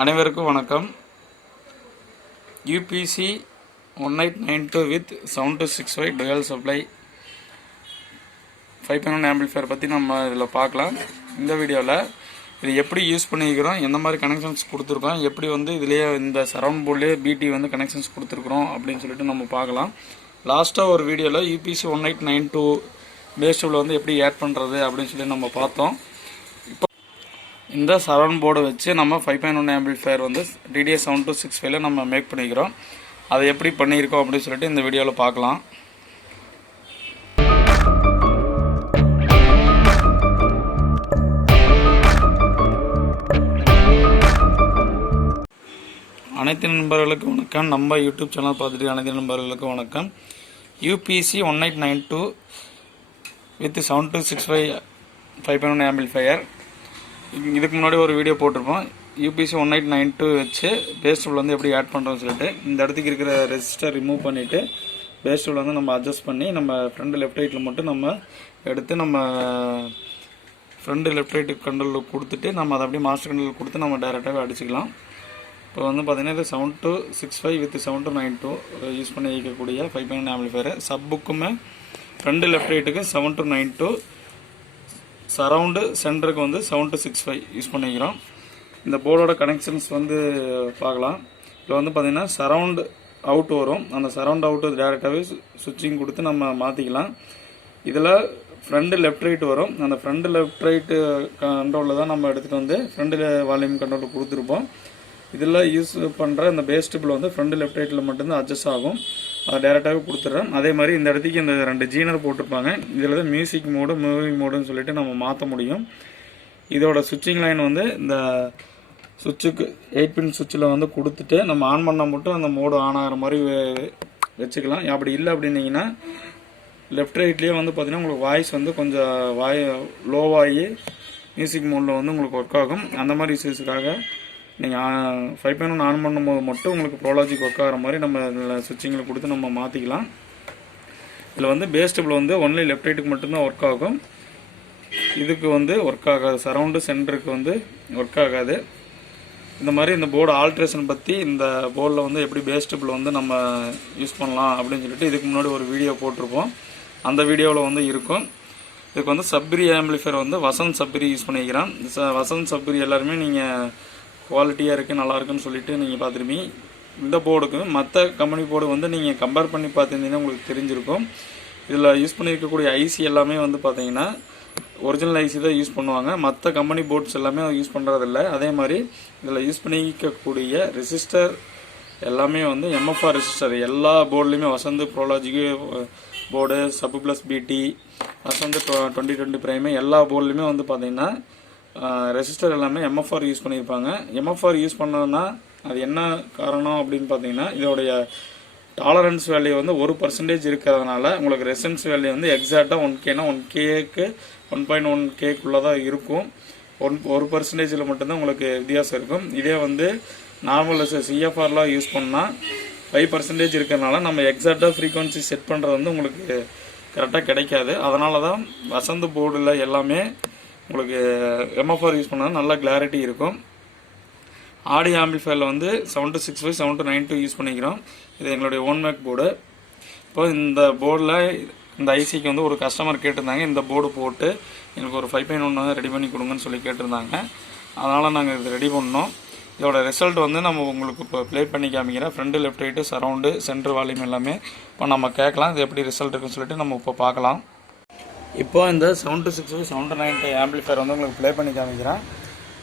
அனைவருக்கும் வணக்கம். UPC 1892 with 7-6 dual supply 5.1 amplifier பற்றி நம்ம இதில் பார்க்கலாம். இந்த வீடியோவில் இது எப்படி யூஸ் பண்ணிக்கிறோம், எந்த மாதிரி கனெக்ஷன்ஸ் கொடுத்துருக்கோம், எப்படி இதுலேயே இந்த சரவுண்ட் போர்ட்லேயே பிடி கனெக்ஷன்ஸ் கொடுத்துருக்குறோம் அப்படின்னு சொல்லிட்டு நம்ம பார்க்கலாம். லாஸ்ட்டாக ஒரு வீடியோவில் UPC 1892 பேஸ்டில் எப்படி ஆட் பண்ணுறது அப்படின்னு சொல்லி நம்ம பார்த்தோம். இந்த சரவுண்ட் போர்டை வச்சு நம்ம 5.1 ஆம்பிளிஃபையர் TDA 7-6 நம்ம மேக் பண்ணிக்கிறோம். அதை எப்படி பண்ணியிருக்கோம் அப்படின்னு சொல்லிட்டு இந்த வீடியோவில் பார்க்கலாம். அனைத்து நண்பர்களுக்கும் வணக்கம். நம்ம யூடியூப் சேனல் பார்த்துட்டு அனைத்து நண்பர்களுக்கும் வணக்கம். UPC 1892 with 7-6 5.1 amplifier. இதுக்கு முன்னாடி ஒரு வீடியோ போட்டிருப்போம். UPC 1892 வச்சு பேஸ் டூல் எப்படி ஆட் பண்ணுறோம்னு சொல்லிட்டு இந்த இடத்துக்கு இருக்கிற ரெசிஸ்டர் ரிமூவ் பண்ணிவிட்டு பேஸ் டூல் நம்ம அட்ஜஸ்ட் பண்ணி நம்ம ஃப்ரண்ட் லெஃப்ட் ரைட்டில் மட்டும் நம்ம எடுத்து நம்ம ஃப்ரண்ட் லெஃப்ட் ரைட்டு கண்ட்ரோலில் கொடுத்துட்டு நம்ம அதை அப்படியே மாஸ்டர் கண்ட்ரோல் கொடுத்து நம்ம டைரெக்டாகவே அடிச்சுக்கலாம். இப்போ பார்த்தீங்கன்னா இது 7-6 with 7-92 யூஸ் பண்ணி வைக்கக்கூடிய 5.1 ஆம்பிளிஃபையர். சப்புக்குமே ஃப்ரண்ட் லெஃப்ட் ரைட்டுக்கு 7-92, சரவுண்டு சென்டருக்கு 7-6 யூஸ் பண்ணிக்கிறோம். இந்த போர்டோட கனெக்ஷன்ஸ் பார்க்கலாம். இதில் பார்த்தீங்கன்னா சரவுண்டு அவுட் வரும். அந்த சரவுண்ட் அவுட்டு டேரெக்டாகவே சுவிட்சிங் கொடுத்து நம்ம மாற்றிக்கலாம். இதில் ஃப்ரண்ட் லெஃப்ட் ரைட்டு வரும். அந்த ஃப்ரண்ட் லெஃப்ட் ரைட்டு கண்ட்ரோலில் தான் நம்ம எடுத்துகிட்டு ஃப்ரண்ட் வால்யூம் கண்ட்ரோலில் கொடுத்துருப்போம். இதில் யூஸ் பண்ணுற இந்த பேஸ் டியூபில் ஃப்ரண்ட் லெஃப்ட் ரைட்டில் மட்டும்தான் அட்ஜஸ்ட் ஆகும். அதை டேரெக்டாகவே கொடுத்துட்றேன். அதே மாதிரி இந்த இடத்துக்கு இந்த 2 ஜீனர் போட்டிருப்பாங்க. இதில் தான் மியூசிக் மோடு, மூவிங் மோடுன்னு சொல்லிட்டு நம்ம மாற்ற முடியும். இதோட சுவிட்சிங் லைன் இந்த சுவிட்சுக்கு 8 பின் சுவிட்சில் கொடுத்துட்டு நம்ம ஆன் பண்ணால் மட்டும் அந்த மோடு ஆன் ஆகிற மாதிரி வச்சுக்கலாம். அப்படி இல்லை அப்படின்னீங்கன்னா லெஃப்ட் ரைட்லேயே பார்த்தீங்கன்னா உங்களுக்கு வாய்ஸ் கொஞ்சம் லோவாகி மியூசிக் மோடில் உங்களுக்கு ஒர்க் ஆகும். அந்த மாதிரி இஷ்யூஸுக்காக நீங்கள் 5.1 ஆன் பண்ணும்போது மட்டும் உங்களுக்கு ப்ரோலாஜிக் ஒர்க் ஆகிற மாதிரி நம்ம இதில் சுவிட்சிங்கில் கொடுத்து நம்ம மாற்றிக்கலாம். இதில் பேஸ் டியூபில் ஒன்லி லெஃப்ட் ரைட்டுக்கு மட்டும்தான் ஒர்க் ஆகும். இதுக்கு ஒர்க் ஆகாது. சரவுண்டு சென்டருக்கு ஒர்க் ஆகாது. இந்த மாதிரி இந்த போர்டு ஆல்ட்ரேஷன் பற்றி இந்த போர்டில் எப்படி பேஸ் டியூபில் நம்ம யூஸ் பண்ணலாம் அப்படின்னு சொல்லிட்டு இதுக்கு முன்னாடி ஒரு வீடியோ போட்டிருப்போம். அந்த வீடியோவில் இருக்கும். இதுக்கு சப்ரி ஆம்பிளிஃபையர் வசந்த் சப்ரி யூஸ் பண்ணிக்கிறேன். வசந்த் சப்ரி எல்லாருமே நீங்கள் குவாலிட்டியாக இருக்குது, நல்லா இருக்குன்னு சொல்லிட்டு நீங்கள் பார்த்துருப்பீங்க. இந்த போர்டுக்கு மற்ற கம்பெனி போர்டு நீங்கள் கம்பேர் பண்ணி பார்த்துருந்தீங்கன்னா உங்களுக்கு தெரிஞ்சிருக்கும். இதில் யூஸ் பண்ணியிருக்கக்கூடிய ஐசி எல்லாமே பார்த்தீங்கன்னா ஒரிஜினல் ஐசி தான் யூஸ் பண்ணுவாங்க. மற்ற கம்பெனி போர்ட்ஸ் எல்லாமே யூஸ் பண்ணுறதில்ல. அதே மாதிரி இதில் யூஸ் பண்ணிக்கக்கூடிய ரெசிஸ்டர் எல்லாமே MFR ரெசிஸ்டர். எல்லா போர்ட்லேயுமே வசந்த், ப்ரோலாஜிக் போர்டு, சப்பு ப்ளஸ் பிடி, வசந்த் 2020 பிரைமு எல்லா போர்ட்லேயுமே பார்த்தீங்கன்னா ரெசிஸ்டர் எல்லாமே MFR யூஸ் பண்ணியிருப்பாங்க. MFR யூஸ் பண்ணோன்னா அது என்ன காரணம் அப்படின்னு பார்த்தீங்கன்னா இதோடைய டாலரன்ஸ் வேல்யூ 1% இருக்கிறதுனால உங்களுக்கு ரெசன்ஸ் வேல்யூ எக்ஸாக்டாக 1Kனா 1Kக்கு 1.1Kக்குள்ளே தான் இருக்கும். 1% மட்டும்தான் உங்களுக்கு வித்தியாசம் இருக்கும். இதே நார்மல் CFRலாம் யூஸ் பண்ணால் 5% இருக்கிறதுனால நம்ம எக்ஸாக்டாக ஃப்ரீக்வன்சி செட் பண்ணுறது உங்களுக்கு கரெக்டாக கிடைக்காது. அதனால தான் வசந்த் போர்டில் எல்லாமே உங்களுக்கு MFR யூஸ் பண்ணால் நல்லா கிளாரிட்டி இருக்கும். ஆடியோ ஆம்பிளிஃபையரில் 7-6 7-92 யூஸ் பண்ணிக்கிறோம். இது எங்களுடைய ஓன் மேக் போர்டு. இப்போ இந்த போர்டில் இந்த ஐசிக்கு ஒரு கஸ்டமர் கேட்டிருந்தாங்க, இந்த போர்டு போட்டு எனக்கு ஒரு 5.1 ரெடி பண்ணி கொடுங்கன்னு சொல்லி கேட்டிருந்தாங்க. அதனால் நாங்கள் இது ரெடி பண்ணோம். இதோட ரிசல்ட் நம்ம உங்களுக்கு இப்போ ப்ளே பண்ணி காமிக்கிறேன். Front left right, surround, centre volume எல்லாமே இப்போ நம்ம கேட்கலாம். இது எப்படி ரிசல்ட் இருக்குன்னு சொல்லிட்டு நம்ம இப்போ பார்க்கலாம். இப்போ இந்த 7-6 7-92 ஆம்பிளிஃபையர் உங்களுக்கு ப்ளே பண்ணி காமிக்கிறேன்.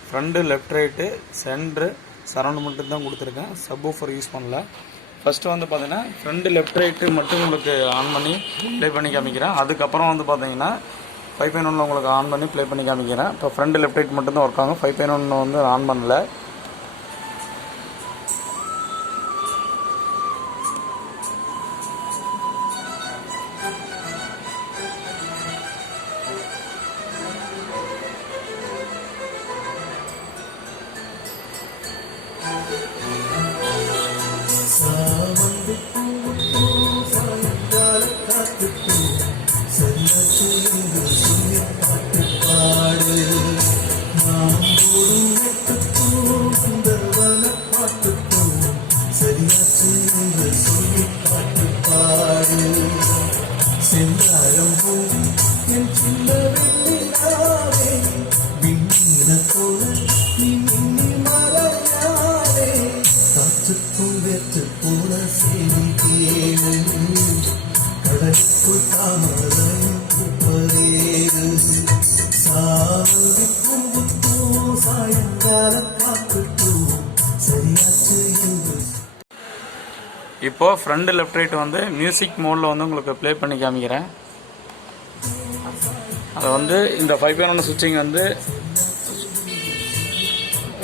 Front left right, centre, surround மட்டும் தான் கொடுத்துருக்கேன். சப்வூஃபர் யூஸ் பண்ணல. ஃபஸ்ட்டு பார்த்தீங்கன்னா ஃப்ரண்ட் லெஃப்ட் ரைட்டு மட்டும் உங்களுக்கு ஆன் பண்ணி ப்ளே பண்ணி காமிக்கிறேன். அதுக்கப்புறம் பார்த்தீங்கன்னா 5.1 உங்களுக்கு ஆன் பண்ணி ப்ளே பண்ணி காமிக்கிறேன். இப்போ ஃப்ரண்ட் லெஃப்ட் ரைட் மட்டும் தான் ஒர்க் ஆகும். 5.1 ஆன் பண்ணல. பாடு நாம் இப்போ ஃப்ரண்ட் லெஃப்ட் ரைட் வந்து மியூசிக் மோடில் வந்து உங்களுக்கு ப்ளே பண்ணி காமிக்கிறேன். அதை வந்து இந்த 5.1 சுவிட்சிங் வந்து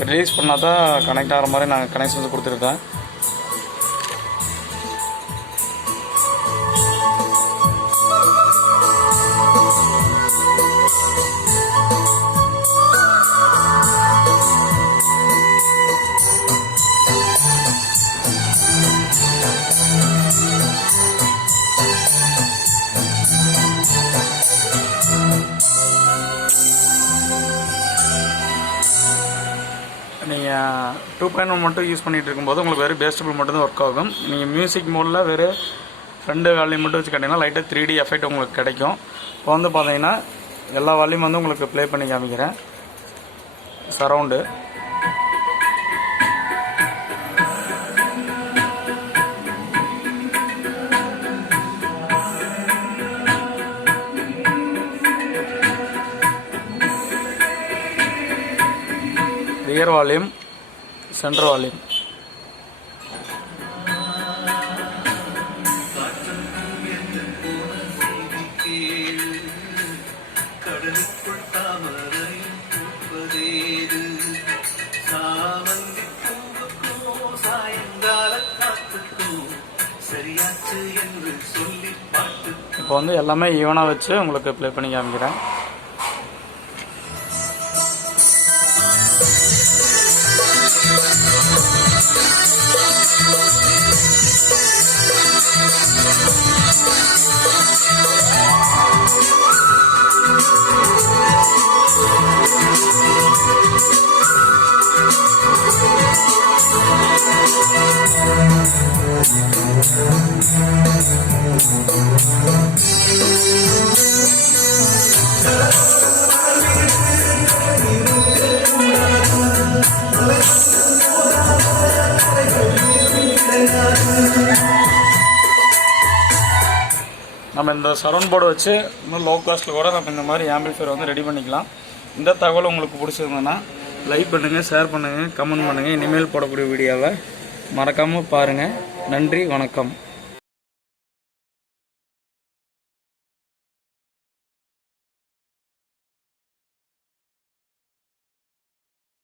ரிலீஸ் பண்ணால் தான் கனெக்ட் ஆகிற மாதிரி நாங்கள் கனெக்ஷன்ஸ் கொடுத்துருக்கேன். நீங்கள் 2.1 மட்டும் யூஸ் பண்ணிகிட்டு இருக்கும்போது உங்களுக்கு வெறும் பேஸ்டபிள் மட்டும் தான் ஒர்க் ஆகும். நீங்கள் மியூசிக் மோடில் வெறும் ஃப்ரண்ட் வால்யூம் மட்டும் வச்சு கேட்டிங்கன்னா லைட்டாக 3D எஃபெக்ட் உங்களுக்கு கிடைக்கும். இப்போ வந்து பார்த்தீங்கன்னா எல்லா வால்யூம் வந்து உங்களுக்கு ப்ளே பண்ணி காமிக்கிறேன். Surround rear volume, centre volume. இப்போ வந்து எல்லாமே ஈவனாக வச்சு உங்களுக்கு ப்ளே பண்ணி காமிக்கிறேன். நம்ம இந்த சரவுண்ட் போர்டு வச்சு இன்னும் லோ காஸ்ட்டில் கூட நம்ம இந்த மாதிரி ஆம்பிளிஃபையர் வந்து ரெடி பண்ணிக்கலாம். இந்த தகவல் உங்களுக்கு பிடிச்சிருந்ததுன்னா லைக் பண்ணுங்கள், ஷேர் பண்ணுங்கள், கமெண்ட் பண்ணுங்கள். இனிமேல் போடக்கூடிய வீடியோவை மறக்காமல் பாருங்கள். நன்றி, வணக்கம்.